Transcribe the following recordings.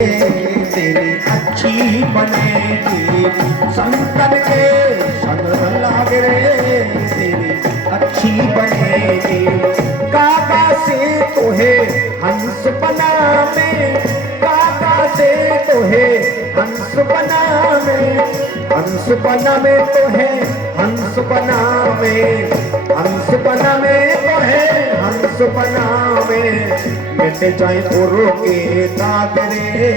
तेरी अच्छी बनेगी, संतन के संग लाग रे तेरी अच्छी बनेगी। काका से तोहे हंस बनावे, काका से तोहे हंस बनावे, हंस बनावे तोहे हंस बनावे, हंस बनावे तोहे हंस बनावे। मिट जाए पुरों के दाग रे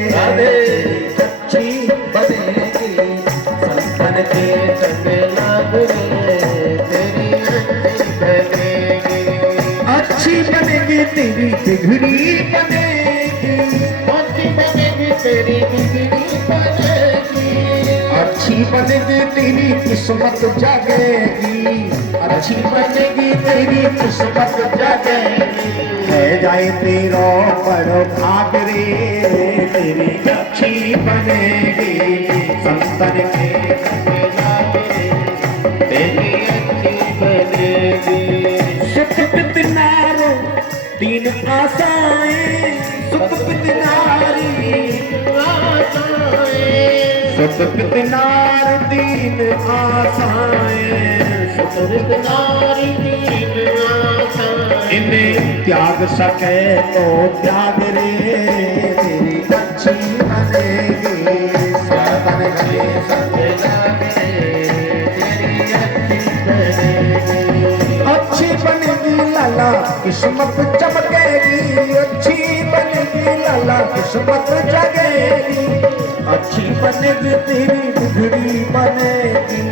अच्छी बनेगी, संतन के संग लाग रे तेरी अच्छी बनेगी, तेरी बिगड़ी बनेगी, अच्छी बनेगी तेरी बिगड़ी बनेगी, अच्छी बनेगी तेरी किस्मत जागेगी, अच्छी बनेगी तेरी किस्मत जागेगी। है जाए तेरा बड़ो भाग रे तेरी अच्छी बनेगी, संतन के संग लाग रे तेरी अच्छी बनेगी। सुख पितनारो तीन आशाएं, सुख पितनारी आशाएं, सुख पितनार तीन आशाएं, सुख पितनारी तीन आशाएं। इन्हें त्याग सके तो त्याग रे तेरी अच्छी बनेगी, संतन के संग लाग रे तेरी अच्छी बनेगी, लाला किस्मत चमकेगी, अच्छी बनेगी लाला किस्मत जगेगी, अच्छी बनेगी तेरी बिगड़ी बनेगी,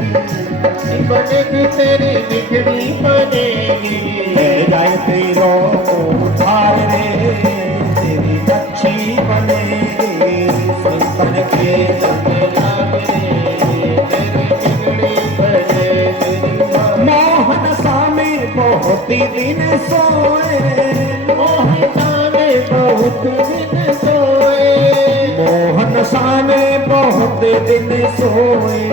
अच्छी बनेगी तेरी बिगड़ी बनेगी। जाए तेरो उधार रे तेरी अच्छी बनेगी, संतन के संग लाग रे तेरी बिगड़ी बनेगी। मोहन सामे बहुत दिन सोए, मोहन सामे बहुत दिन सोए, मोहन सामे बहुत दिन सोए,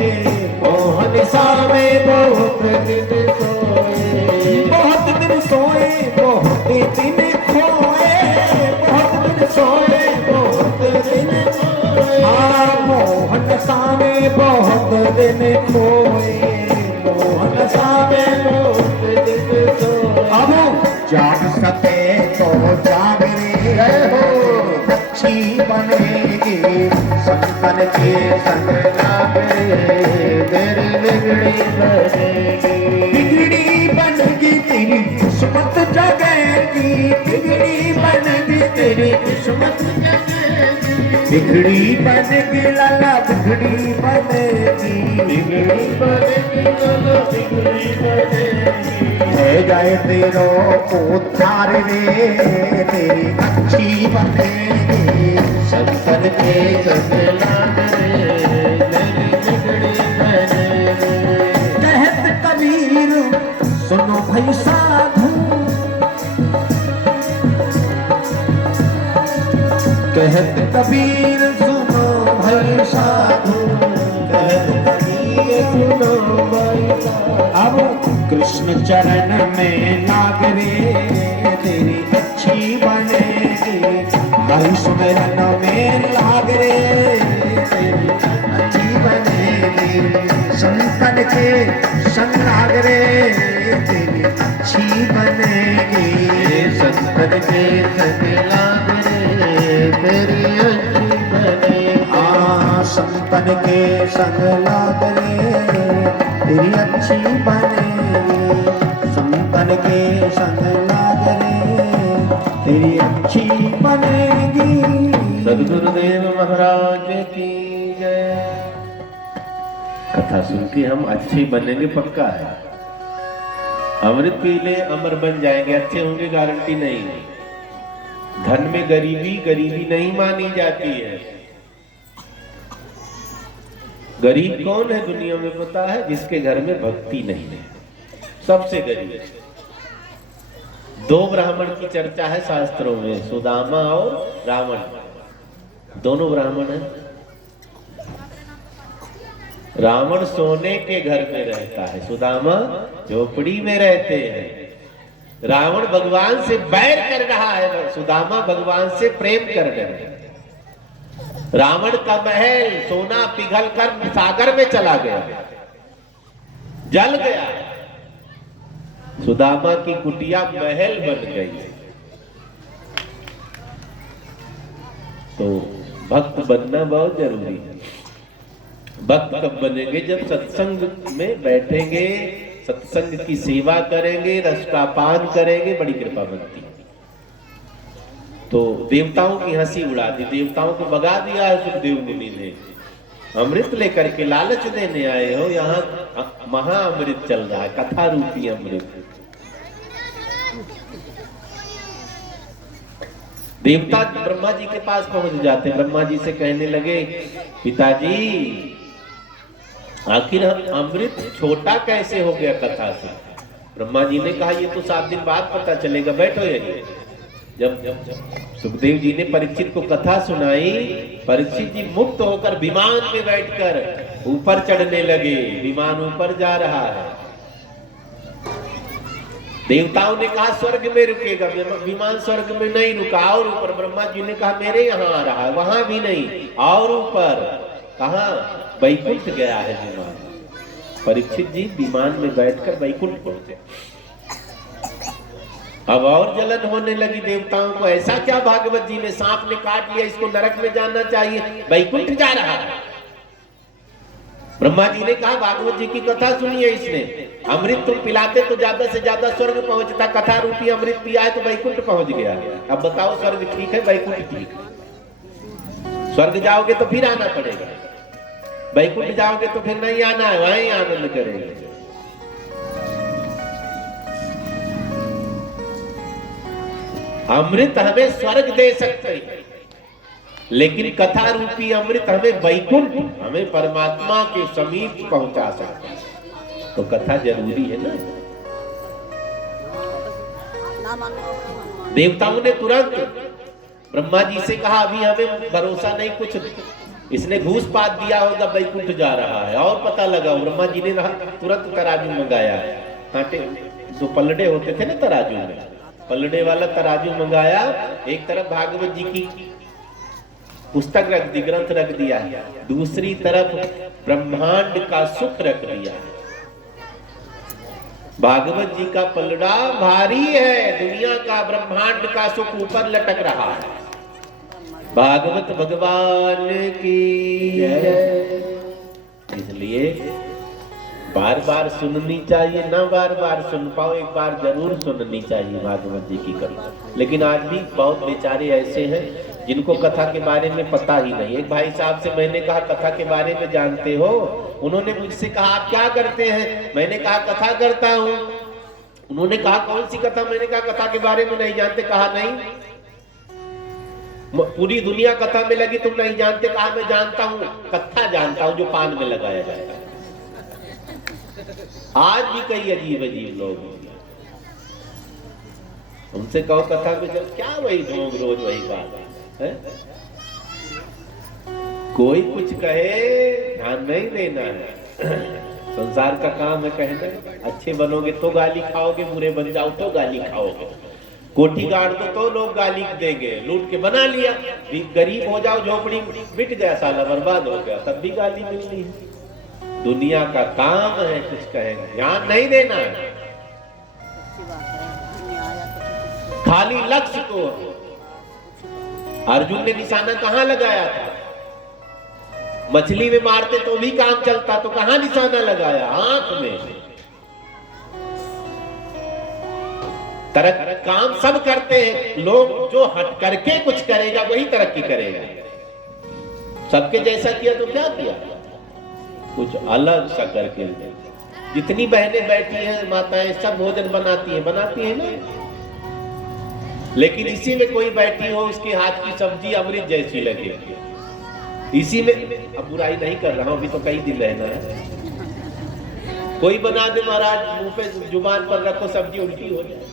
मोहन सामे बहुत दिन सोए, बहुत दिन सोए बहुत दिन खोए, बहुत दिन सोए बहुत दिन खोए। हाँ मोहन सामे बहुत दिन खोए, मोहन सामे बहुत दिन सोए। अब जाग सके तो जाग रे हो अच्छी बनेगी, संतन के संग लाग रे तेरी बिगड़ी बनेगी, बिगड़ी बनेगी तेरी किस्मत जगेगी, बिगड़ी बनेगी तेरी किस्मत जगेगी, बिगड़ी बनेगी लाला बिगड़ी बनेगी, बिगड़ी बनेगी लाला बिगड़ी बनेगी। है जाए तेरो उद्धार रे तेरी अच्छी बनेगी, संतन के संग लाग रे तेरी बिगड़ी बनेगी। कहत कबीर सुनो भाई साधु, कहत कबीर सुनो भाई साधु, कहत कबीर सुनो भाई साधु। अब कृष्ण चरण में लाग रे तेरी अच्छी बनेगी, हरि सुमिरन में लाग रे तेरी अच्छी बनेगी, संतन के संग लाग रे तेरी अच्छी बनेगी, संतन के संग लाग रे तेरी अच्छी बनेगी। हाँ संतन के संग लाग रे तेरी अच्छी बनेगी, संतन के संग लाग रे तेरी अच्छी बनेगी। सद्गुरुदेव महाराज की जय। कथा सुन के हम अच्छे बनेंगे पक्का है, अमृत पी ले अमर बन जाएंगे, अच्छे होंगे गारंटी नहीं है। धन में गरीबी गरीबी नहीं मानी जाती है। गरीब कौन है दुनिया में पता है? जिसके घर में भक्ति नहीं है, सबसे गरीब। दो ब्राह्मण की चर्चा है शास्त्रों में, सुदामा और रावण, दोनों ब्राह्मण हैं। रावण सोने के घर में रहता है, सुदामा झोपड़ी में रहते हैं। रावण भगवान से बैर कर रहा है, सुदामा भगवान से प्रेम कर रहे हैं। रावण का महल सोना पिघल कर सागर में चला गया, जल गया। सुदामा की कुटिया महल बन गई। तो भक्त बनना बहुत जरूरी है। भक्त कब बनेंगे? जब सत्संग में बैठेंगे, सत्संग की सेवा करेंगे, रस का पान करेंगे, बड़ी कृपा बनती है। तो देवताओं की हंसी उड़ा दी, देवताओं को भगा दिया है सुखदेव मुनि ने। अमृत लेकर के लालच देने आए हो, यहाँ महाअमृत चल रहा है, कथा रूपी अमृत। देवता ब्रह्मा जी के पास पहुंच जाते, ब्रह्मा जी से कहने लगे, पिताजी आखिर अमृत छोटा कैसे हो गया कथा से? ब्रह्मा जी ने कहा, ये तो 7 दिन बाद पता चलेगा, बैठो यही। जब सुखदेव जी ने परीक्षित को कथा सुनाई, परीक्षित जी मुक्त होकर विमान में बैठकर ऊपर चढ़ने लगे। विमान ऊपर जा रहा है। देवताओं ने कहा स्वर्ग में रुकेगा, विमान स्वर्ग में नहीं रुका, और ऊपर। ब्रह्मा जी ने कहा मेरे यहाँ आ रहा है, वहां भी नहीं, और ऊपर। कहा? वैकुंठ गया है विमान। परीक्षित जी विमान में बैठकर वैकुंठ पहुंचे। अब और जलन होने लगी देवताओं को, ऐसा क्या भागवत जी ने, सांप ने काट लिया, इसको नरक में जाना चाहिए, वैकुंठ जा रहा है। ब्रह्मा जी ने कहा भागवत जी की कथा सुनिए, इसने अमृत तुम पिलाते तो ज्यादा से ज्यादा स्वर्ग पहुंचता, कथा रूपी अमृत पिया है तो वैकुंठ पहुंच गया। अब बताओ स्वर्ग ठीक है, वैकुंठ ठीक है? स्वर्ग जाओगे तो फिर आना पड़ेगा, वैकुंठ जाओगे तो फिर नहीं आना है, वहीं आनंद करेंगे। अमृत हमें स्वर्ग दे सकते हैं, लेकिन कथा रूपी अमृत हमें वैकुंठ, हमें परमात्मा के समीप पहुंचा सकता है। तो कथा जरूरी है ना। देवताओं ने तुरंत ब्रह्मा जी से कहा, अभी हमें भरोसा नहीं, कुछ इसने घूस पात दिया होगा, वैकुंठ जा रहा है, और पता लगा। ब्रह्मा जी ने तुरंत तराजू मंगाया, कांटे जो पलड़े होते थे ना तराजू में, पलड़े वाला तराजू मंगाया। एक तरफ भागवत जी की पुस्तक रख दी, ग्रंथ रख दिया, दूसरी तरफ ब्रह्मांड का सुख रख दिया। भागवत जी का पलड़ा भारी है, दुनिया का ब्रह्मांड का सुख ऊपर लटक रहा है। भागवत भगवान की जय। इसलिए बार बार सुननी चाहिए, ना बार बार सुन पाओ, एक बार जरूर सुननी चाहिए भागवत जी की कथा। लेकिन आज भी बहुत बेचारे ऐसे हैं जिनको कथा के बारे में पता ही नहीं। एक भाई साहब से मैंने कहा कथा के बारे में जानते हो? उन्होंने मुझसे कहा आप क्या करते हैं? मैंने कहा कथा करता हूँ। उन्होंने कहा कौन सी कथा? मैंने कहा कथा के बारे में नहीं जानते। कहा नहीं, पूरी दुनिया कथा में लगी, तुम नहीं जानते? कहा मैं जानता हूँ, कथा जानता हूँ जो पान में लगाया जाता है। आज भी कई अजीब अजीब लोग, उनसे कहो कथा में चल, क्या वही ढोंग, रोज वही बात है? कोई कुछ कहे ध्यान नहीं देना है। संसार का काम है कहना, अच्छे बनोगे तो गाली खाओगे, बुरे बन जाओ तो गाली खाओगे। कोठी गाड़ दो तो लोग गाली देंगे, लूट के बना लिया। गरीब हो जाओ, झोपड़ी मिट गया, साला बर्बाद हो गया, तब भी गाली मिलती है। दुनिया का काम है कुछ कहेंगे, ध्यान नहीं देना है, खाली लक्ष्य को। अर्जुन ने निशाना कहां लगाया था? मछली में मारते तो भी काम चलता, तो कहां निशाना लगाया? आंख में। तरक्की काम सब करते हैं लोग, जो हट करके कुछ करेगा वही तरक्की करेगा। सबके जैसा किया तो क्या किया? कुछ अलग सा करके। जितनी बहनें बैठी हैं, माताएं, सब भोजन बनाती हैं ना, लेकिन इसी में कोई बैठी हो, उसके हाथ की सब्जी अमृत जैसी लगे, इसी में। अब बुराई नहीं कर रहा हूं, अभी तो कई दिन रहना है। कोई बना दे महाराज, मुंह पे जुबान पर रखो, सब्जी उल्टी हो जाए,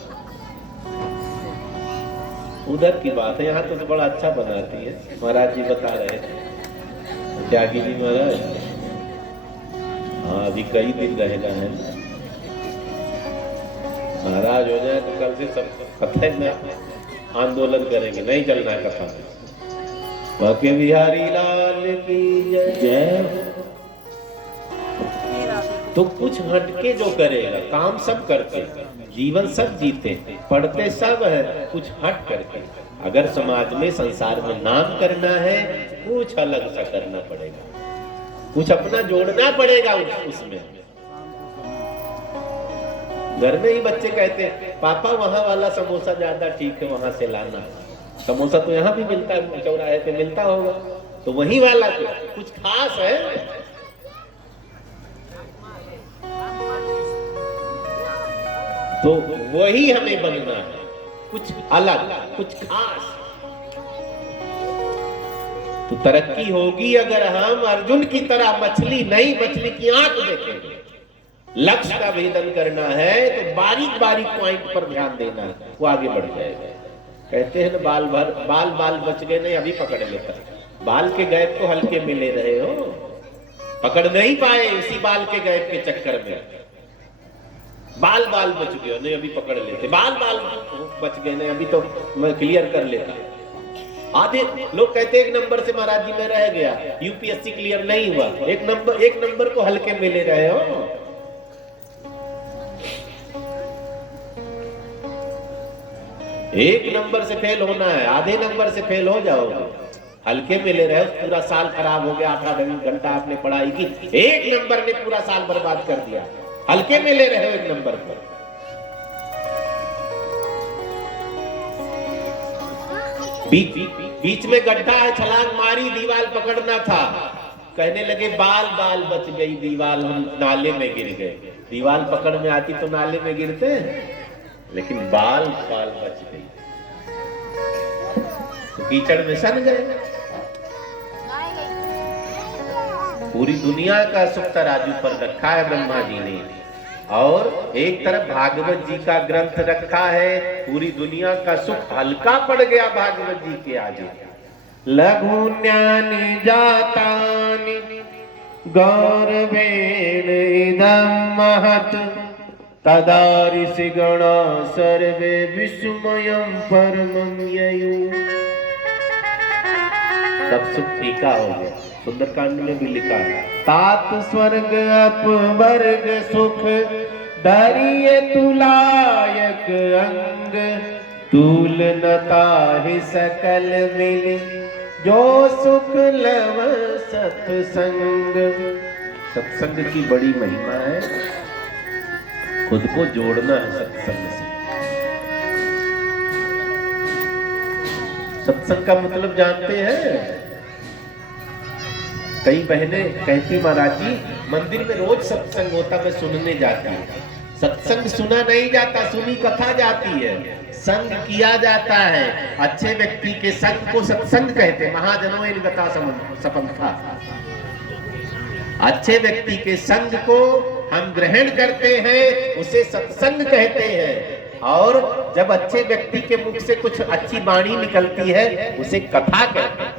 उधर की बात है। यहाँ तो बड़ा अच्छा बनाती है, महाराज जी बता रहे थे, त्यागी जी महाराज। हाँ, अभी कई दिन रहना है, नाराज हो जाए तो कल से सब कथा में आंदोलन करेंगे, नहीं चलना है कथा में। बाके बिहारी लाल की जय। तो कुछ हटके जो करेगा, काम सब करते, जीवन सब जीते, पढ़ते सब है, कुछ हट करके अगर समाज में संसार में नाम करना है, कुछ अलग सा करना पड़ेगा, कुछ अपना जोड़ना पड़ेगा उसमें। घर में ही बच्चे कहते हैं पापा वहां वाला समोसा ज्यादा ठीक है, वहां से लाना। समोसा तो यहाँ भी मिलता है, चौराहे पे मिलता होगा, तो वही वाला तो कुछ खास है। तो वही हमें बनना है, कुछ अलग, कुछ खास। तो तरक्की होगी अगर हम अर्जुन की तरह मछली नहीं, मछली की आंख देखेंगे। लक्ष्य का भेदन करना है तो बारीक बारीक पॉइंट पर ध्यान देना है, वो आगे बढ़ जाएगा। कहते हैं ना बाल बच गए, नहीं अभी पकड़ लेता। बाल के गैप को हल्के में ले रहे हो, पकड़ नहीं पाए उसी बाल के गैप के चक्कर में। बाल बच गए, नहीं अभी पकड़ लेते। बाल बच गए, नहीं अभी तो मैं क्लियर कर लेता। आधे लोग कहते एक नंबर से महाराज जी में रह गया, यूपीएससी क्लियर नहीं हुआ। एक नंबर को हल्के में ले रहे हो। एक नंबर से फेल होना है, आधे नंबर से फेल हो जाओगे। हल्के में ले रहे हो, पूरा साल खराब हो गया, 8 घंटा आपने पढ़ाई की, एक नंबर ने पूरा साल बर्बाद कर दिया। हल्के में ले रहे हो एक नंबर पर। बीच में गड्ढा है, छलांग मारी, दीवार पकड़ना था, कहने लगे बाल बच गई, दीवार हम नाले में गिर गए। दीवार पकड़ में आती तो नाले में गिरते, लेकिन बाल बच गई तो कीचड़ में सन गए। पूरी दुनिया का सुख तराजू पर रखा है ब्रह्मा जी ने, और एक तरफ भागवत जी का ग्रंथ रखा है। पूरी दुनिया का सुख हल्का पड़ गया भागवत जी के आगे। लघुन्यानि जातानि गौरवेण इदं महत्, तदा ऋषिगणा सर्वे विस्मयं परमं ययुः। सब सुख फीका हो गया। सुंदरकांड में भी लिखा है, तात स्वर्ग अपवर्ग सुख, धरिय तुलायक अंग, तूल न ताहि सकल मिलि, जो सुख लव सत्संग। सत्संग की बड़ी महिमा है, खुद को जोड़ना है सत्संग से। सत्संग का मतलब जानते हैं? कई बहनें कहती महाराज जी मंदिर में रोज सत्संग होता, मैं सुनने जाती हूँ। सत्संग सुना नहीं जाता, सुनी कथा जाती है, संग किया जाता है। अच्छे व्यक्ति के संग को सत्संग कहते हैं। महाजनों इन गता सपंथा। अच्छे व्यक्ति के संग को हम ग्रहण करते हैं, उसे सत्संग कहते हैं। और जब अच्छे व्यक्ति के मुख से कुछ अच्छी वाणी निकलती है, उसे कथा कहते हैं।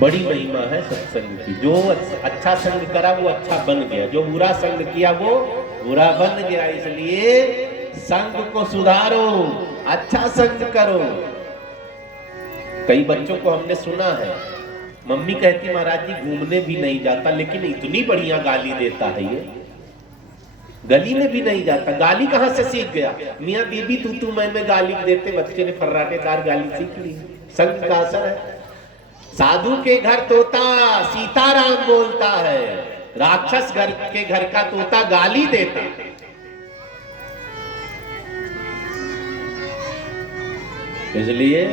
बड़ी महिमा है सत्संग की। जो अच्छा संग करा वो अच्छा बन गया, जो बुरा संग किया वो बुरा बन गया। इसलिए संग को सुधारो, अच्छा संग करो। कई बच्चों को हमने सुना है, मम्मी कहती महाराज जी घूमने भी नहीं जाता, लेकिन इतनी बढ़िया गाली देता है ये, गली में भी नहीं जाता। गाली कहां से सीख गया? मियाँ बीबी तू मैं गाली देते बच्चे ने फर्राटेदार गाली सीख ली। संग का असर है। साधु के घर तोता सीताराम बोलता है, राक्षस घर के घर का तोता गाली देता। इसलिए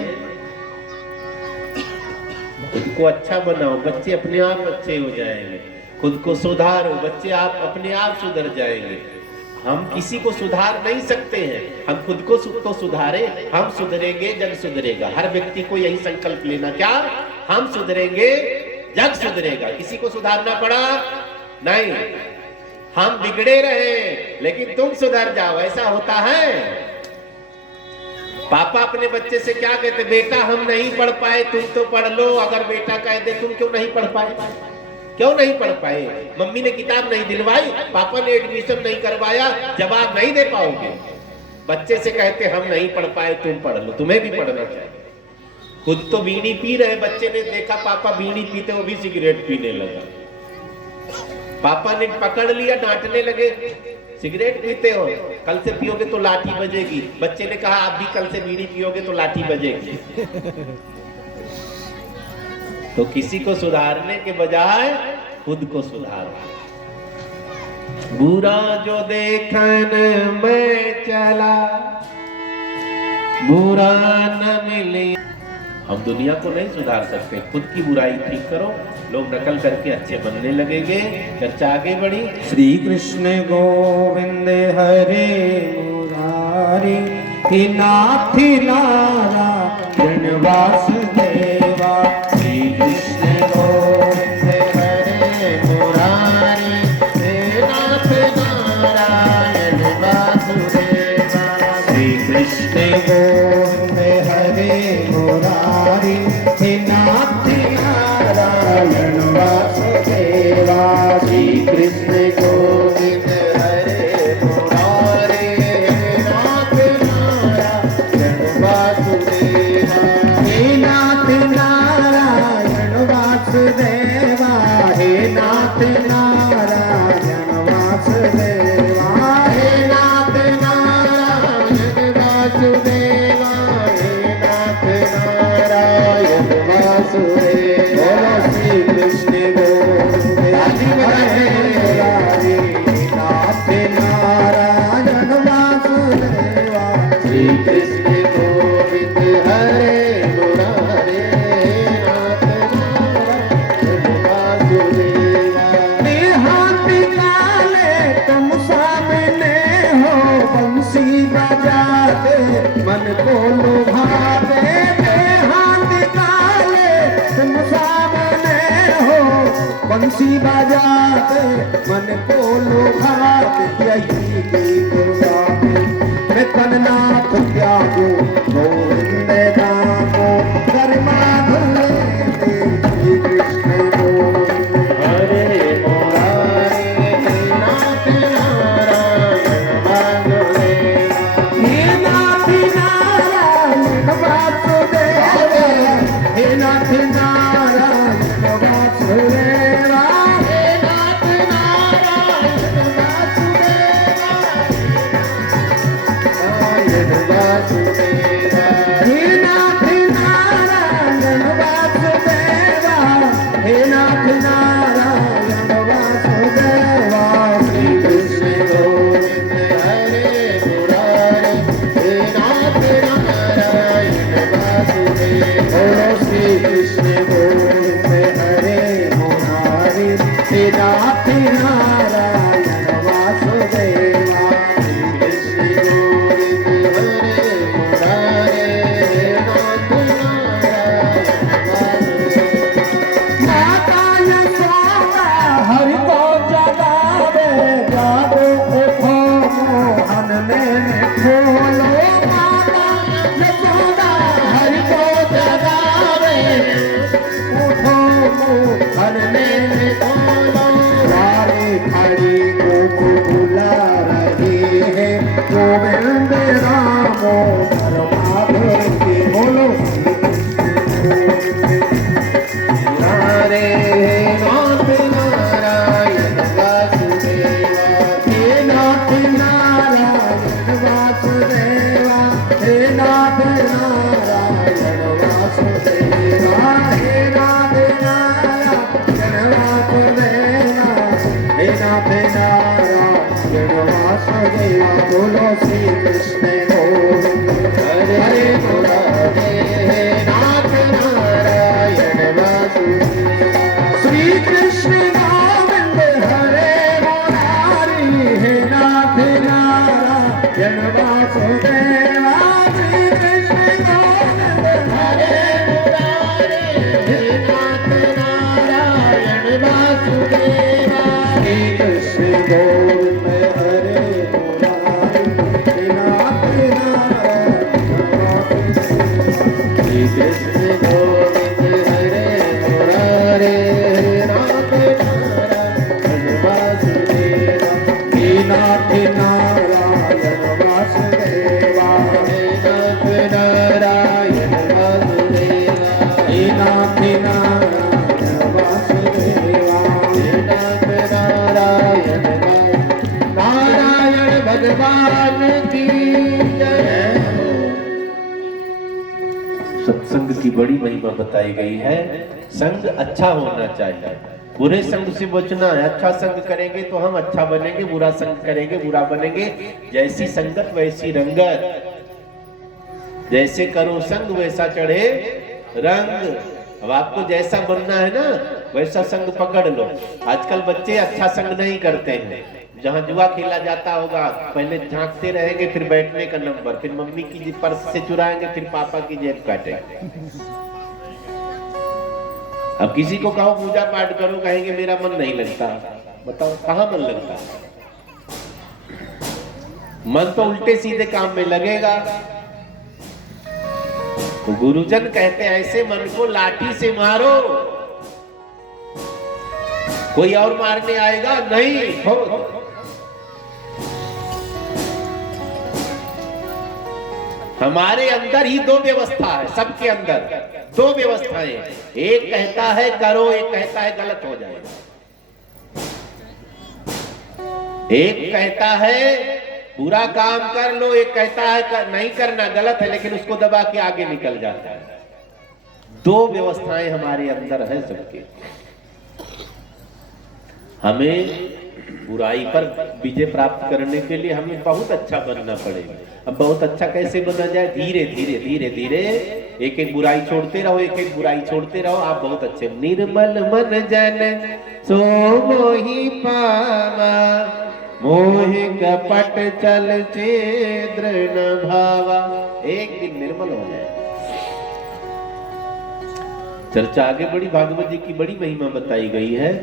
खुद को अच्छा बनाओ, बच्चे अपने आप अच्छे हो जाएंगे। खुद को सुधारो, बच्चे आप अपने आप सुधर जाएंगे। हम किसी को सुधार नहीं सकते हैं, हम खुद को तो सुधारे। हम सुधरेंगे जग सुधरेगा। हर व्यक्ति को यही संकल्प लेना, क्या? हम सुधरेंगे जग सुधरेगा। किसी को सुधारना पड़ा नहीं, हम बिगड़े रहे लेकिन तुम सुधर जाओ, ऐसा होता है। पापा अपने बच्चे से क्या कहते? बेटा हम नहीं पढ़ पाए, तुम तो पढ़ लो। अगर बेटा कह दे तुम क्यों नहीं पढ़ पाए, क्यों नहीं पढ़ पाए? मम्मी ने किताब नहीं दिलवाई, पापा ने एडमिशन नहीं करवाया, जवाब नहीं दे पाओगे। बच्चे से कहते हम नहीं पढ़ पाए, तुम पढ़ लो, तुम्हें भी पढ़ना चाहिए। खुद तो बीड़ी पी रहे, बच्चे ने देखा पापा बीड़ी पीते, वो भी सिगरेट पीने लगा। पापा ने पकड़ लिया, डांटने लगे, सिगरेट पीते हो, कल से पियोगे तो लाठी बजेगी। बच्चे ने कहा आप भी कल से बीड़ी पियोगे तो लाठी बजेगी। तो किसी को सुधारने के बजाय खुद को सुधारो। बुरा जो देखन में चला, बुरा न मिले। हम दुनिया को नहीं सुधार सकते, खुद की बुराई ठीक करो, लोग नकल करके अच्छे बनने लगेंगे। चर्चा आगे बढ़ी। श्री कृष्ण गोविंद हरे मुरारी, हे नाथ नारायण वासुदेवा। श्री कृष्ण गोविंद हरे मुरारी, हे नाथ नारायण वासुदेवा। श्री कृष्ण गोविंद हरे मुरारी, हे नाथ नारायण वासुदेवा। श्री कृष्ण गोविंद हरे मुरारी, हे नाथ नारायण वासुदेवा। हे नाथ नारायण वासुदेवा, हे नाथ नारायण वासुदेवा। हे नाथ नारायण वासुदेवा, हे नाथ नारायण वासुदेवा। श्री कृष्ण गोविंद हरे मुरारी, नाथ नारायण वासुदेवा। श्री कृष्ण गोविंद हरे मुरारी, नाथ नारायण वासुदेवा। हाथ काले तुम सामने हो, बंसी बजाते मन को लुभाते। हाथ काले तुम सामने हो, बंसी बजाते मन को लुभाते। यही गीत गाते मैं तन्नाथ त्यागो, गोविंद दामो कर माधुर्य। श्री कृष्ण गोविंद हरे मुरारी, नाथ नारायण वासुदेवा। हे नाथ नारायण वासुदेवा, हे नाथ नारायण वासुदेवा। हे नाथ नारायण वासुदेवा, नारायण वासुदेवा। हे नाथ नारायण वासुदेवा, हे नाथ नारायण वासुदेवा। श्री कृष्ण गोविंद हरे मुरारी, हे नाथ नारायण वासुदेवा। श्री कृष्ण गोविंद हरे मुरारी, हे नाथ नारायण वासुदेवा। श्री कृष्ण गोविंद हरे मुरारी, हे नाथ नारायण वासुदेवा। माता यशोदा हरि को जगावे, जागो उठो मोहन ने खोलो। माता यशोदा हरि को जगावे, उठो मोहन ने खोलो। सारे खड़ी को बुला रही है, गोविंद रामो माधव के। बोलो हरे नाथ नारायण वासुदेवा। हे नाथ नारायण वासुदेवा, हे नाथ नारायण वासुदेवा। हे नाथ नारायण वासुदेवा, हे नाथ नारायण वासुदेवा। बोलो श्री कृष्ण गोविंद हरे मुरारी, हे नाथ नारायण वासुदेवा। श्री कृष्ण गोविंद हरे मुरारी, हे नाथ नारायण वासुदेवा। श्री कृष्ण गोविंद हरे मुरारी, हे नाथ नारायण वासुदेवा। श्री कृष्ण गोविंद हरे मुरारी, हे नाथ नारायण वासुदेवा। श्री कृष्ण गोविंद हरे मुरारी, नाथ की जय हो। सत्संग की बड़ी महिमा बताई गई है। संग अच्छा होना चाहिए, बुरे संग से बचना है। अच्छा संग करेंगे तो हम अच्छा बनेंगे, बुरा संग करेंगे बुरा बनेंगे। जैसी संगत वैसी रंगत, जैसे करो संग वैसा चढ़े रंग। अब आपको जैसा बनना है ना वैसा संग पकड़ लो। आजकल बच्चे अच्छा संग नहीं करते हैं। जहां जुआ खेला जाता होगा पहले झांकते रहेंगे, फिर बैठने का नंबर, फिर मम्मी की पर्स से चुराएंगे, फिर पापा की जेब काटेंगे। अब किसी को कहो पूजा पाठ करो, कहेंगे मेरा मन नहीं लगता। बताओ कहां मन लगता? मन तो उल्टे सीधे काम में लगेगा। तो गुरुजन कहते हैं ऐसे मन को लाठी से मारो। कोई और मारने आएगा नहीं। हमारे अंदर ही दो व्यवस्था है, सबके अंदर दो व्यवस्थाएं। एक कहता है करो, एक कहता है गलत हो जाएगा। एक कहता है पूरा काम कर लो, एक कहता है नहीं करना गलत है, लेकिन उसको दबा के आगे निकल जाता है। दो व्यवस्थाएं हमारे अंदर हैं सबके। हमें बुराई पर विजय प्राप्त करने के लिए हमें बहुत अच्छा बनना पड़ेगा। अब बहुत अच्छा कैसे बना जाए? धीरे धीरे धीरे धीरे एक एक बुराई छोड़ते रहो, एक एक बुराई छोड़ते रहो, आप बहुत अच्छे। निर्मल मन जन सो मोहि पावा, मोहि कपट चल छिद्र न भावा। एक दिन निर्मल हो जाए। चर्चा आगे बड़ी, भागवत जी की बड़ी महिमा बताई गई है।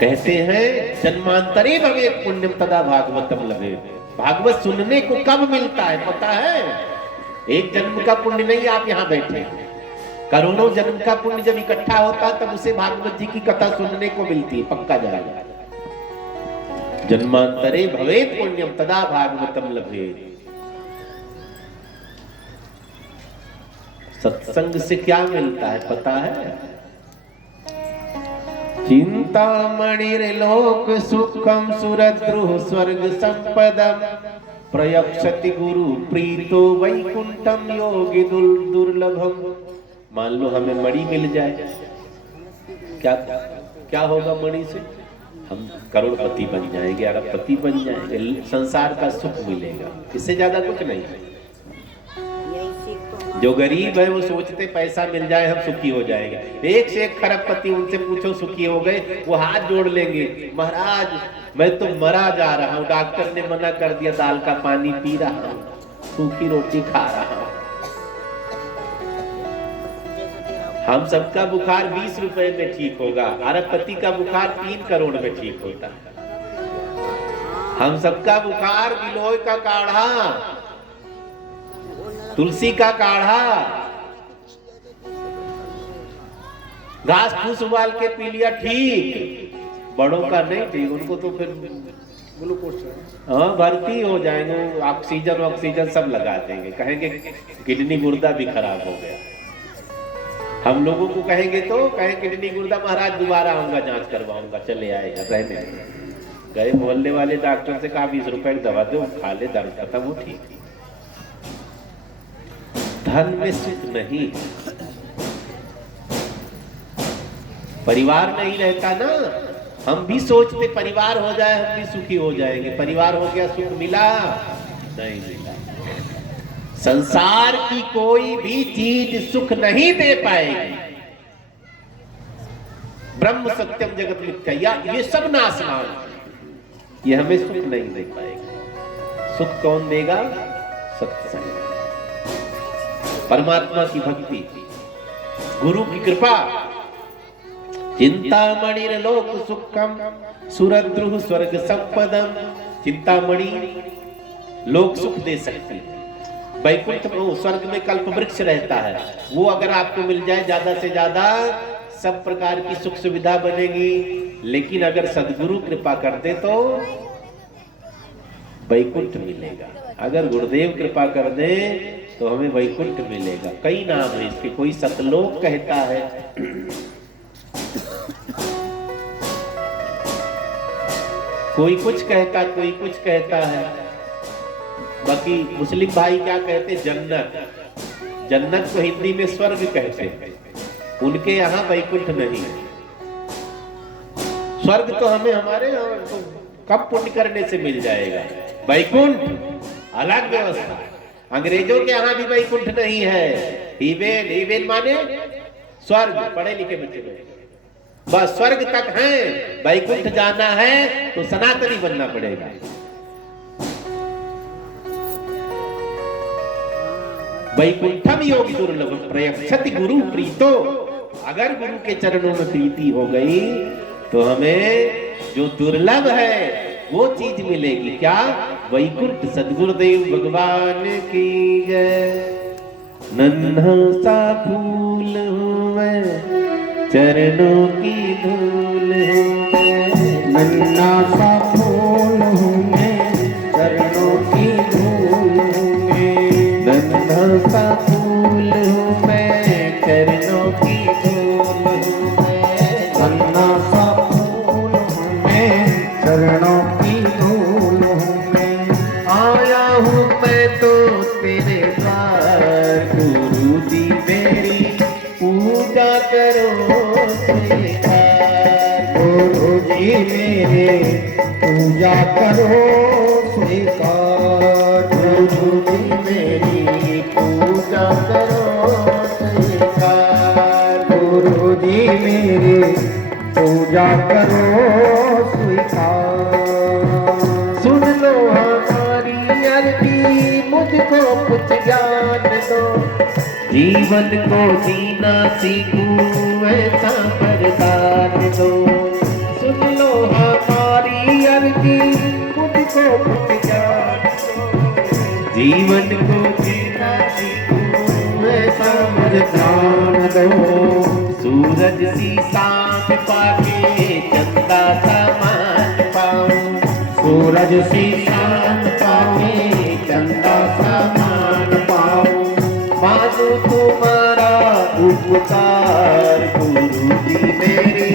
कहते हैं जन्मांतरे भवेत् पुण्यम तदा भागवतम लभेत्। भागवत सुनने को कब मिलता है पता है? एक जन्म का पुण्य नहीं, आप यहाँ बैठे, करोड़ों जन्म का पुण्य जब इकट्ठा होता तब उसे भागवत जी की कथा सुनने को मिलती है। पक्का जाएगा। जन्मांतरे भवेत् पुण्यम तदा भागवतम लभेत्। सत्संग से क्या मिलता है पता है? चिंतामणिर्लोक सुखम सुरद्रुह स्वर्ग संपदम, प्रयक्षति गुरु प्रीतो वैकुंठम योगी दुर्लभम। मान लो हमें मणि मिल जाए, क्या क्या होगा मणि से? हम करोड़पति बन जाएंगे, अरबपति बन जाएंगे, संसार का सुख मिलेगा। इससे ज्यादा कुछ नहीं है। जो गरीब है वो सोचते पैसा मिल जाए हम सुखी हो जाएंगे। एक से एक खरबपति, उनसे पूछो सुखी हो गए, वो हाथ जोड़ लेंगे, महाराज मैं तो मरा जा रहा हूँ, डॉक्टर ने मना कर दिया, दाल का पानी पी रहा हूँ, सूखी रोटी खा रहा हूँ। हम सबका बुखार 20 रुपए में ठीक होगा, अरबपति का बुखार 3 करोड़ में ठीक होता है। हम सबका बुखार गिलोय का काढ़ा, तुलसी का काढ़ा, घास फूस उबाल के पी लिया ठीक। बड़ों का नहीं ठीक, उनको तो फिर ग्लूकोज भर्ती हो जाएंगे, ऑक्सीजन सब लगा देंगे, कहेंगे किडनी गुर्दा भी खराब हो गया। हम लोगों को कहेंगे तो कहे किडनी गुर्दा, महाराज दोबारा आऊंगा जांच करवाऊंगा, चले आएगा। रहने गए मोहल्ले वाले डॉक्टर से कहा 20 रुपए की दवा दो, खा ले, दर्द खत्म हो ठीक। धन में सुख नहीं, परिवार नहीं रहता ना। हम भी सोचते परिवार हो जाए हम भी सुखी हो जाएंगे, परिवार हो गया सुख मिला नहीं मिला। संसार की कोई भी चीज सुख नहीं दे पाएगी। ब्रह्म सत्यम जगत मिथ्या, ये सब नाशवान, ये हमें सुख नहीं दे पाएगा। सुख कौन देगा? सत्संग, परमात्मा की भक्ति, गुरु की कृपा। चिंतामणिर्लोक सुखम सुरद्रुह स्वर्ग संपदम। चिंतामणि लोक सुख दे सकती है। वैकुंठ में, स्वर्ग में कल्प वृक्ष रहता है, वो अगर आपको मिल जाए ज्यादा से ज्यादा सब प्रकार की सुख सुविधा बनेगी। लेकिन अगर सदगुरु कृपा कर दे तो वैकुंठ मिलेगा। अगर गुरुदेव कृपा कर दे तो हमें वैकुंठ मिलेगा। कई नाम है इसके, कोई सतलोक कहता है, कोई कुछ कहता, कोई कुछ कहता है। बाकी मुस्लिम भाई क्या कहते, जन्नत। जन्नत को हिंदी में स्वर्ग कहते हैं, उनके यहाँ वैकुंठ नहीं। स्वर्ग तो हमें हमारे यहाँ कब पुण्य करने से मिल जाएगा, वैकुंठ अलग व्यवस्था। अंग्रेजों के यहाँ भी वैकुंठ नहीं है। हिवेन, हिवेन माने स्वर्ग, पढ़े लिखे बच्चे लोग, बस स्वर्ग तक है। वैकुंठ जाना है तो सनातनी बनना पड़ेगा। वैकुंठम योगी दुर्लभ प्रयक्षति गुरु प्रीतो। अगर गुरु के चरणों में प्रीति हो गई तो हमें जो दुर्लभ है वो चीज मिलेगी। क्या? वैकुंठ। सदगुरुदेव भगवान की जय। नन्हा सा फूल हूँ मैं, चरणों की धूल हूँ मैं। नन्हा सा फूल हूँ मैं, चरणों की धूल हूँ मैं। नन्हा सा फूल हूँ मैं, चरणों की धूल हूँ मैं। नन्हा सा फूल हूँ मैं, चरणों की धूल हूँ मैं। आया हूँ मैं तो तेरे द्वार, गुरु जी मेरी पूजा करो स्वीकार। गुरु जी मेरे पूजा करो स्वीकार। गुरु जी मेरी पूजा करो स्वीकार। गुरु जी मेरे पूजा करो स्वीकार। सुन लो हमारी अर्जी, मुझको कुछ ज्ञान दो। जीवन को जीना सीखूं ऐसा वरदान दो। सुन लो हमारी अर्जी, मुझको कुछ ज्ञान दो। जीवन को जीना सीखूं ऐसा वरदान दो। सूरज सी सांस पाके चंदा सा मान पाऊं। सूरज सी शान पाके चंदा सा मान पाऊं। मानो तुम्हारा उपकार, गुरु जी मेरी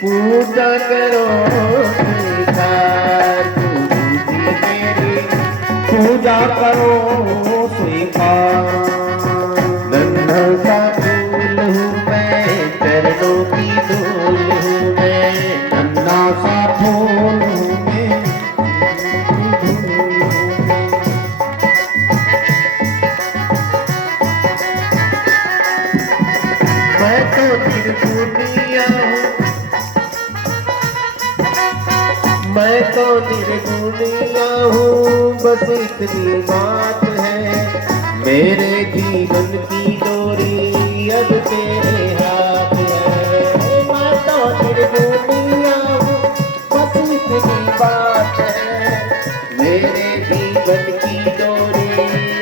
पूजा करो स्वीकार। गुरु जी मेरी पूजा करो स्वीकार। नन्हा सा फूल हूँ मैं, चरणों की धूल हूँ मैं। नन्हा सा फूल हूँ मैं। मैं तो निर्गुणिया हूँ, मैं तो निर्गुणिया हूँ, बस इतनी बात है। मेरे जीवन की डोरी अब तेरे हाथ है। मैं तो निर्गुणिया हूँ, बस इतनी बात है। मेरे जीवन की डोरी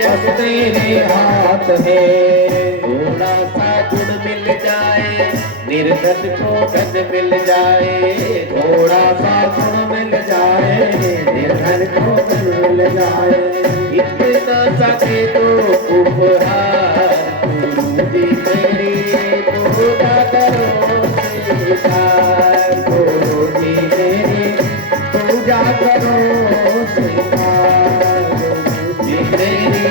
अब तेरे हाथ है। थोड़ा सा गुण मिल जाए, निर्धन को धन मिल जाए। थोड़ा सा गुण मिल जाए, निर्धन को मिल जाए। इतना सा दे दो उपहार, गुरु जी मेरी पूजा करो स्वीकार। गुरु जी मेरी पूजा करो स्वीकार। गुरु जी मेरी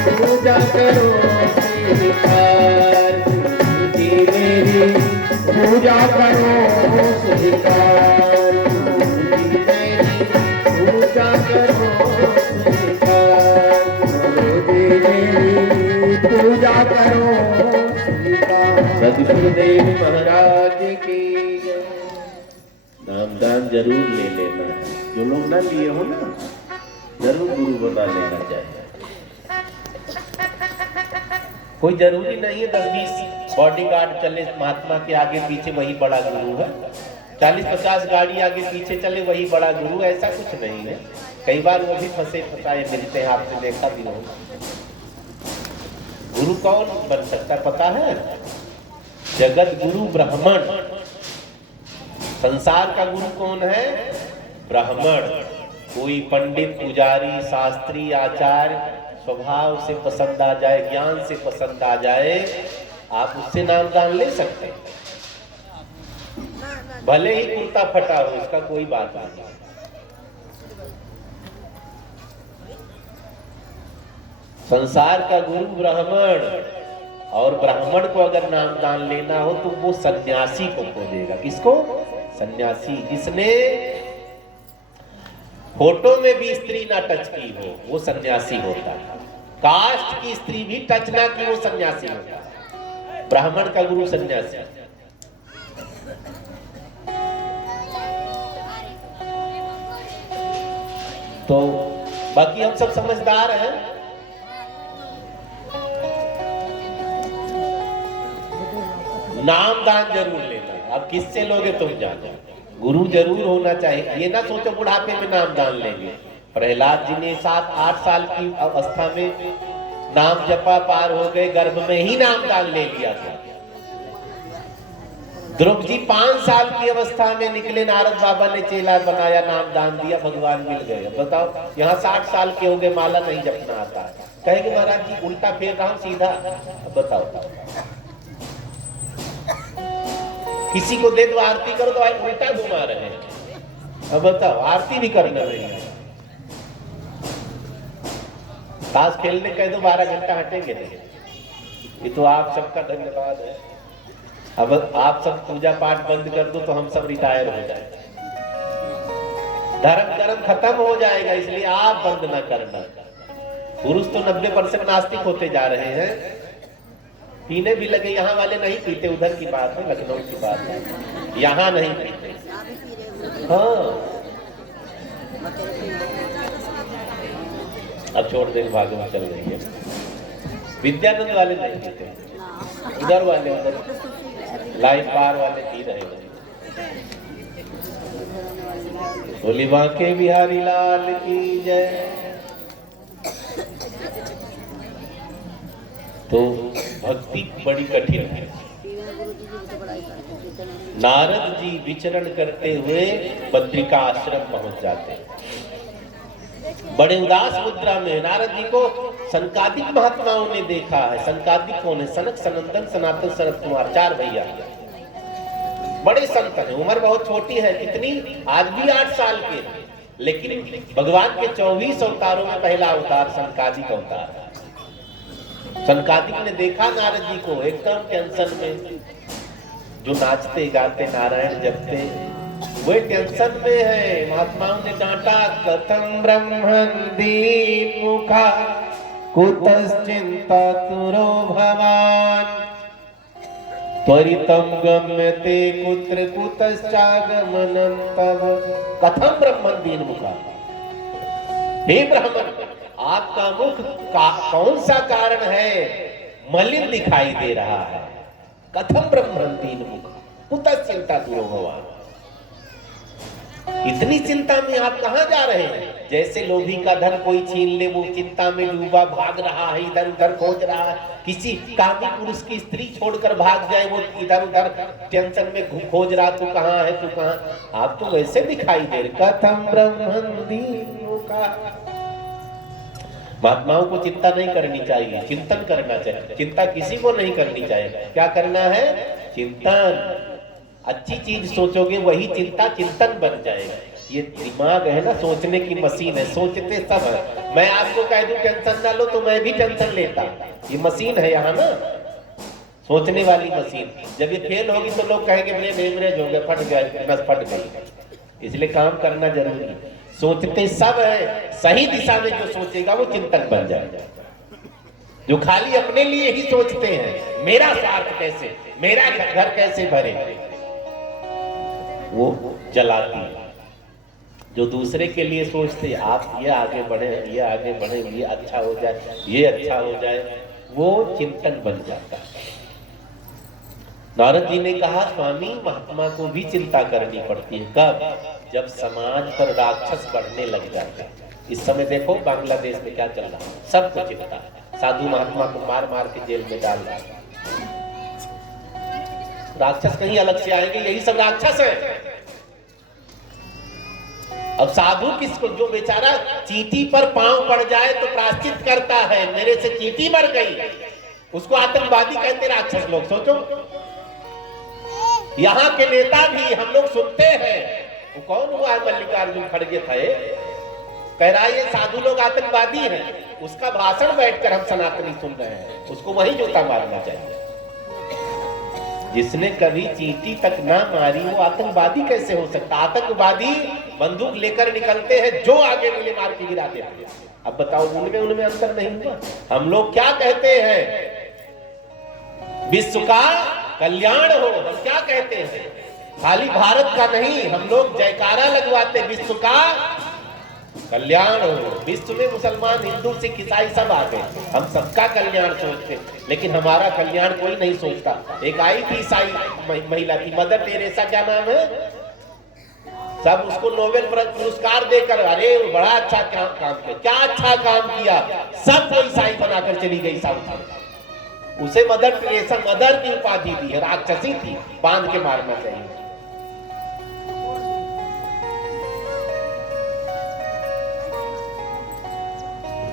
पूजा करो स्वीकार। गुरु जी मेरी पूजा करो स्वीकार। गुरु जी मेरी पूजा करो स्वीकार। गुरु जी मेरी पूजा करो स्वीकार। सदगुरुदेव महाराज की जय। नाम दान जरूर ले लेना है, जो लोग ना लिए हो ना, जरूर गुरु बना लेना चाहिए। कोई जरूरी नहीं है 10-20 बॉडीगार्ड चले महात्मा के आगे पीछे वही बड़ा गुरु है। 40-50 गाड़ी आगे पीछे चले वही बड़ा गुरु, ऐसा कुछ नहीं है। कई बार वो भी फंसे फंसाए मिलते हैं, आपने देखा भी होगा। गुरु कौन बन सकता है पता है? जगत गुरु ब्राह्मण। संसार का गुरु कौन है? ब्राह्मण। कोई पंडित, पुजारी, शास्त्री, आचार्य स्वभाव से पसंद आ जाए, ज्ञान से पसंद आ जाए, आप उससे नाम दान ले सकते हैं। भले ही कुर्ता फटा हो, इसका कोई बात नहीं। संसार का गुरु ब्राह्मण, और ब्राह्मण को अगर नाम दान लेना हो तो वो सन्यासी को खोजेगा। किसको? सन्यासी, जिसने फोटो में भी स्त्री ना टच की हो, वो सन्यासी होता है। कास्ट की स्त्री भी टच ना की, वो सन्यासी होता है। ब्राह्मण का गुरु सन्यासी। तो बाकी हम सब समझदार हैं। नाम दान जरूर लेना। अब किससे लोगे तुम जानो, गुरु जरूर होना चाहिए। ये ना सोचो बुढ़ापे में नाम दान लेंगे। प्रहलाद जी ने 7-8 साल की अवस्था में नाम जपा, पार हो गए, गर्भ में ही नाम दान ले लिया था। ध्रुव जी 5 साल की अवस्था में निकले, नारद बाबा ने चेला बनाया, नाम दान दिया, भगवान मिल गए। अब बताओ, यहाँ 60 साल के हो गए, माला नहीं जपना आता है, कहेंगे महाराज जी उल्टा फेर रहा हूं सीधा। अब बताओ, किसी को दे दो आरती करो तो भाई उल्टा घुमा रहे हैं। अब बताओ, आरती भी करना नहीं है। ताश खेलने कह दो 12 घंटा हटेंगे नहीं। ये तो आप सबका धन्यवाद है। अब आप सब पूजा पाठ बंद कर दो तो हम सब रिटायर हो जाए, धर्म कर्म खत्म हो जाएगा। इसलिए आप बंद ना करना। पुरुष तो 90% नास्तिक होते जा रहे हैं। पीने भी लगे, यहाँ वाले नहीं पीते, उधर की बात है, लखनऊ की बात है, यहाँ नहीं पीते। हाँ, अब छोड़ देंगे, भागवत चल रही है। विद्यानंद वाले नहीं पीते, उधर वाले, उधर लाइन पार वाले पी रहे हैं। बोली बांके बिहारी लाल की जय। तो भक्ति बड़ी कठिन है। नारद जी विचरण करते हुए बद्रिका आश्रम पहुंच जाते हैं। बड़े उदास मुद्रा में नारद जी को सनकादिक महात्माओं ने देखा है। सनकादिक कौन है? सनक, सनंदन, सनातन, सनत कुमार, 4 भैया बड़े संत हैं। उम्र बहुत छोटी है, कितनी? आज भी 8 साल के, लेकिन भगवान के 24 अवतारों में पहला अवतार सनकादिक अवतार। सनकादिक ने देखा नारद जी को एकदम टेंशन में, जो नाचते गाते नारायण जपते, वे टेंशन में है। महात्माओं ने डांटा, कथम ब्रह्मन् दीन मुखा कुतश्चिंता तुरो भवान त्वरितम गम्यते कुत्र कुतश्चागमनं तव। कथम ब्रह्मन् दीन मुखा, हे ब्राह्मण, आपका मुख कौन सा कारण है मलिन दिखाई दे रहा है? कथम ब्रह्मन् दीन मुख कुतश्चिंता तुरो भवान। इतनी चिंता में आप कहां जा रहे हैं? जैसे लोभी का धन कोई छीन ले, वो चिंता में डूबा भाग रहा है, इधर उधर खोज रहा है। किसी कामी पुरुष की स्त्री छोड़कर भाग जाए, वो इधर उधर टेंशन में खोज रहा, तू कहां है, तू कहां। आप तो वैसे दिखाई दे रहे। कथम ब्रह्मन् दीन मुखा। महात्माओं को चिंता नहीं करनी चाहिए, चिंतन करना चाहिए। चिंता किसी को नहीं करनी चाहिए। क्या करना है? चिंतन। अच्छी चीज सोचोगे वही चिंता चिंतन बन जाएगा। ये दिमाग है ना, सोचने की मशीन है, सोचते सब है। मैं आपको कह दूं टेंशन ना लो तो मैं भी टेंशन लेता। ये मशीन है यहाँ ना, सोचने वाली मशीन। जब ये फेल होगी तो लोग कहेंगे ब्रेन हेमरेज हो गया, फट गया, नस फट गई। इसलिए काम करना जरूरी है। सोचते सब है, सही दिशा में जो सोचेगा वो चिंतन बन जाएगा। जो खाली अपने लिए ही सोचते हैं, मेरा स्वार्थ कैसे, मेरा घर कैसे भरे, वो जलाती है। जो दूसरे के लिए सोचते, आप ये आगे बढ़े, ये आगे बढ़े, ये अच्छा हो जाए, ये अच्छा हो जाए, वो चिंतन बन जाता है। नारद जी ने कहा, स्वामी महात्मा को भी चिंता करनी पड़ती है। कब? जब समाज पर राक्षस बढ़ने लग जाते हैं। इस समय देखो बांग्लादेश में क्या चल रहा है, सबको चिंता है। साधु महात्मा को मार मार के जेल में डाल रहा है। राक्षस कहीं अलग से आएंगे, यही सब राक्षस है। अब साधु किसको? जो बेचारा चींटी पर पांव पड़ जाए तो प्रायश्चित करता है, मेरे से चींटी मर गई, उसको आतंकवादी कहते राक्षस लोग। सोचो, यहाँ के नेता भी हम लोग सुनते हैं। वो कौन हुआ है? मल्लिकार्जुन खड़गे थे, कह रहा है ये साधु लोग आतंकवादी हैं, उसका भाषण बैठकर हम सनातनी सुन रहे हैं, उसको वही जूता मारना चाहिए। जिसने कभी चींटी तक ना मारी वो आतंकवादी कैसे हो सकता? आतंकवादी बंदूक लेकर निकलते हैं, जो आगे मिले मार के गिरा देते हैं। अब बताओ उनमें अंतर नहीं हुआ? हम लोग क्या कहते हैं? विश्व का कल्याण हो, हम क्या कहते हैं? खाली भारत का नहीं, हम लोग जयकारा लगवाते विश्व का कल्याण हो। विश्व में मुसलमान, हिंदू, सिख, ईसाई सब आ गए, हम सबका कल्याण सोचते, लेकिन हमारा कल्याण कोई नहीं सोचता। एक आई थी ईसाई महिला की, मदर टेरेसा, क्या नाम है, सब उसको नोबेल पुरस्कार देकर, अरे बड़ा अच्छा काम किया। क्या अच्छा काम किया? सबको ईसाई बनाकर चली गई साउथ में। उसे मदर टेरेसा, मदर की उपाधि दी है, राक्षसी थी, बांध के मारना चाहिए।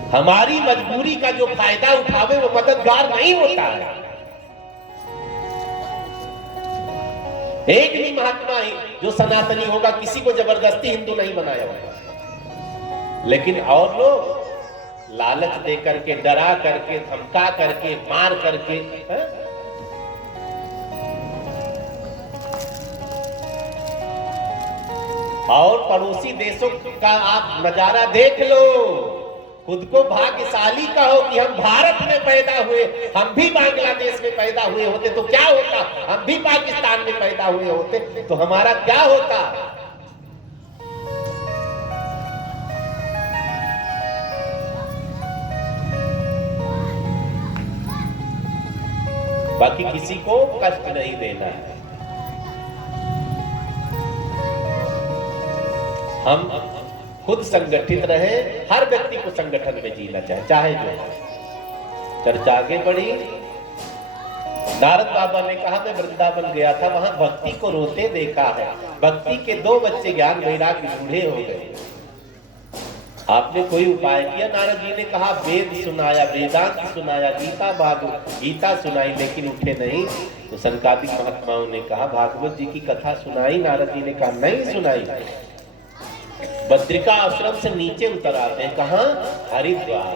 हमारी मजबूरी का जो फायदा उठावे वो मददगार नहीं होता है। एक भी महात्मा ही जो सनातनी होगा, किसी को जबरदस्ती हिंदू नहीं बनाया होगा, लेकिन और लोग लालच दे करके, डरा करके, धमका करके, मार करके, है? और पड़ोसी देशों का आप नजारा देख लो, खुद को भाग्यशाली कहो कि हम भारत में पैदा हुए, हम भी बांग्लादेश में पैदा हुए होते तो क्या होता, हम भी पाकिस्तान में पैदा हुए होते तो हमारा क्या होता। बाकी किसी को कष्ट नहीं देना है। हम खुद संगठित रहे, हर व्यक्ति को संगठन में जीना चाहे जो। चर्चा आगे बढ़ी। नारद बाबा ने कहा मैं वृंदावन गया था, वहां भक्ति को रोते देखा है। भक्ति के 2 बच्चे ज्ञान वैराग्य बूढ़े हो गए। आपने कोई उपाय किया? नारद जी ने कहा वेद सुनाया, वेदांत सुनाया, गीता सुनाई, लेकिन उठे नहीं। तो सनकादिक महात्माओं ने कहा भागवत जी की कथा सुनाई। नारद जी ने कहा नहीं सुनाई। बद्रिका आश्रम से नीचे उतर आते हैं, कहां? हरिद्वार।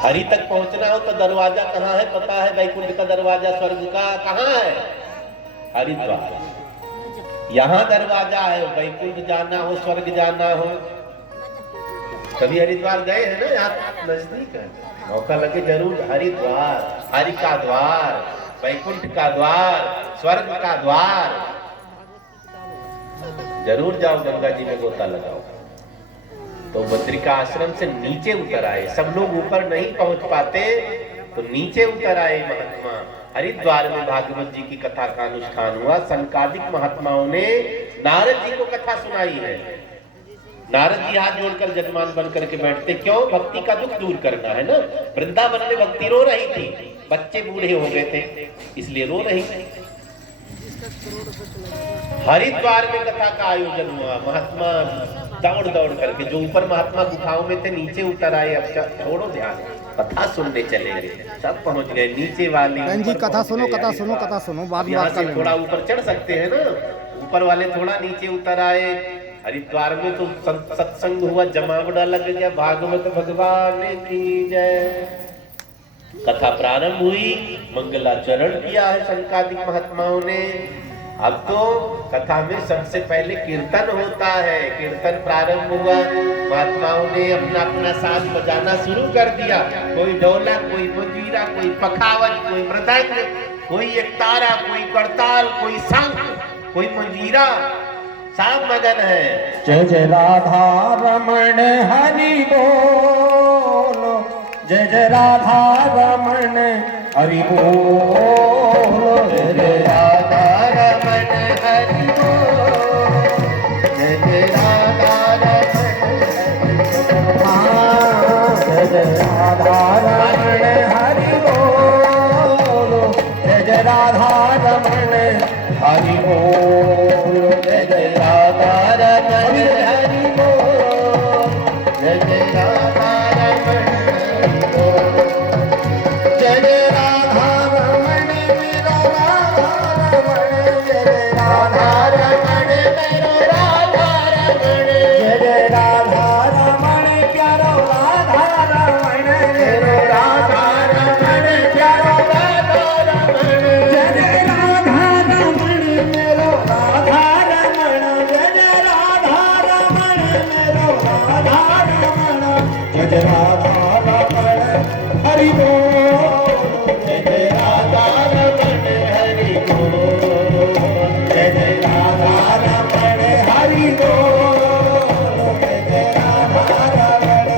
हरि तक पहुंचना हो तो दरवाजा कहां है पता है? वैकुंठ का दरवाजा, स्वर्ग का कहां है? हरिद्वार। यहां दरवाजा है, वैकुंठ जाना हो, स्वर्ग जाना हो। कभी हरिद्वार गए हैं ना? यहाँ नजदीक है, मौका लगे जरूर। हरिद्वार, हरि का द्वार, वैकुंठ का द्वार, स्वर्ग का द्वार, जरूर जाओ, गंगा जी में गोता लगाओ। तो बद्रिका आश्रम से नीचे उतर आए। सब लोग ऊपर नहीं पहुंच पाते तो नीचे उतर आए महात्मा। हरिद्वार में भागवत जी की कथा का अनुष्ठान हुआ। सनकादिक महात्माओं ने नारद जी को कथा सुनाई है। नारद जी हाथ जोड़कर जजमान बन करके बैठते, क्यों? भक्ति का दुख दूर करना है ना। वृंदावन में भक्ति रो रही थी, बच्चे बूढ़े हो गए थे इसलिए रो रही थी। हरिद्वार में कथा का आयोजन हुआ। महात्मा दौड़ दौड़ करके, जो ऊपर महात्मा गुफाओं में थे, नीचे उतर आए। अब छोड़ो ध्यान, कथा सुनने चले गए। सब पहुंच गए नीचे वाली। जी कथा सुनो, कथा सुनो, कथा सुनो, बाद में बात कर लेंगे। थोड़ा ऊपर चढ़ सकते हैं ना, ऊपर वाले थोड़ा नीचे उतर आए। हरिद्वार में तो सत्संग हुआ, जमावड़ा लग गया। भागवत भगवान की जय। कथा प्रारंभ हुई, मंगलाचरण किया है सनकादिक महात्माओं ने। अब तो कथा में सबसे पहले कीर्तन होता है। कीर्तन प्रारंभ हुआ, महात्माओं ने अपना अपना साज बजाना शुरू कर दिया। कोई ढोलक, कोई मंजीरा, कोई पखावज, कोई मृदंग, कोई एकतारा, कोई करताल, कोई शंख, कोई मंजीरा, सब मगन है। जय जय राधा रमण हरि बोल, जय जय राधा रमण हरि बोल, जय जय राधा रमण हरि बोल, जय जय राधा रमण, जय जय राधा रमण हरि बोल, जय जय राधा रमण हरि बोल, जय जय राधा रमण हरि बोल, जय जय राधा रमण हरि बोल, जय जय राधा रमण मेरो राधा रमण, जय जय राधा रमण मेरो राधा रमण, जय जय राधा ब्रज राधा रमण हरि बोल जय जय राधा रमण हरि बोल जय जय राधा रमण हरि बोल जय जय राधा रमण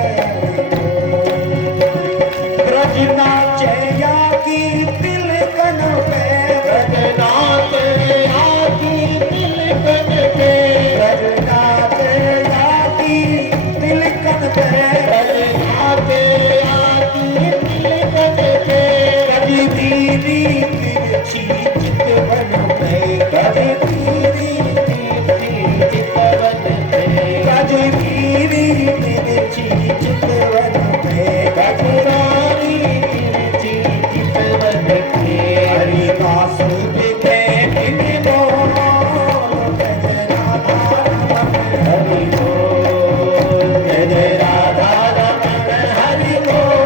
ब्रज नाचे या की तिलकन पे ब्रज नाचे या की तिलकन पे ब्रज नाचे या की तिलकन पे ब्रज नाचे या की तिलकन पे कभी दीदी तिरछी चितवन पे कभी दीदी तिरछी चितवन पे कभी दीदी तिरछी चितवन पे कभी हरिदास बिके बिन बोल जय जय राधा रमण हरि बोल जय जय राधा रमण हरि बोल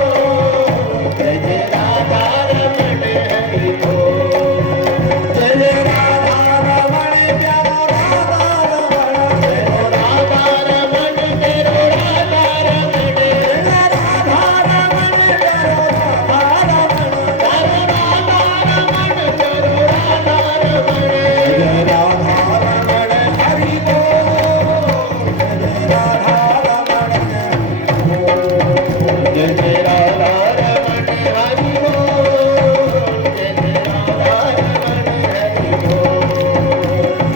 जय जय राधा रमण हरि बोल जय जय राधा रमण प्यारो राधा रमण प्यारो राधा रमण प्यारो राधा रमण जय राधा रमण प्यारो राधा रमण जय राधा रमण हरि बोल जय जय राधा रमण हरि बोल जय जय राधा रमण हरि बोल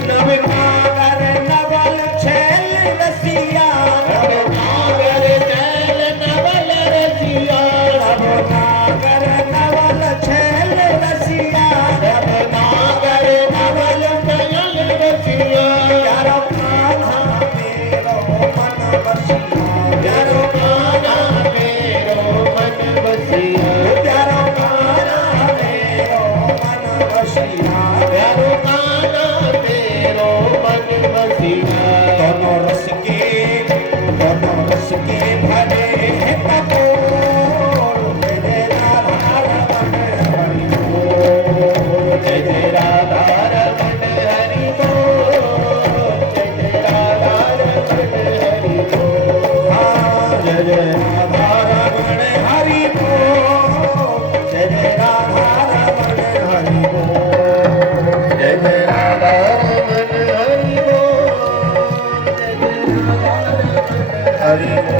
नवनागर नवल छैल रसिया नवनागर छैल नवल रसिया नवनागर नवल छैल रसिया नवनागर नवल छैल रसिया यारो कान्हा मेरो मन बसिया यारो कान्हा मेरो मन बसिया यारो कान्हा मेरो मन बसिया यारो कान्हा मेरो मन बसिया दोनों रस के भरे हैं कपोल जय जय राधा रमण हरि बोल जय जय राधा रमण हरि बोल जय जय राधा रमण हरि बोल जय जय राधा रमण हरि बोल जय जय राधा रमण हरि बोल जय जय राधा रमण हरि बोल जय जय राधा रमण हरि बोल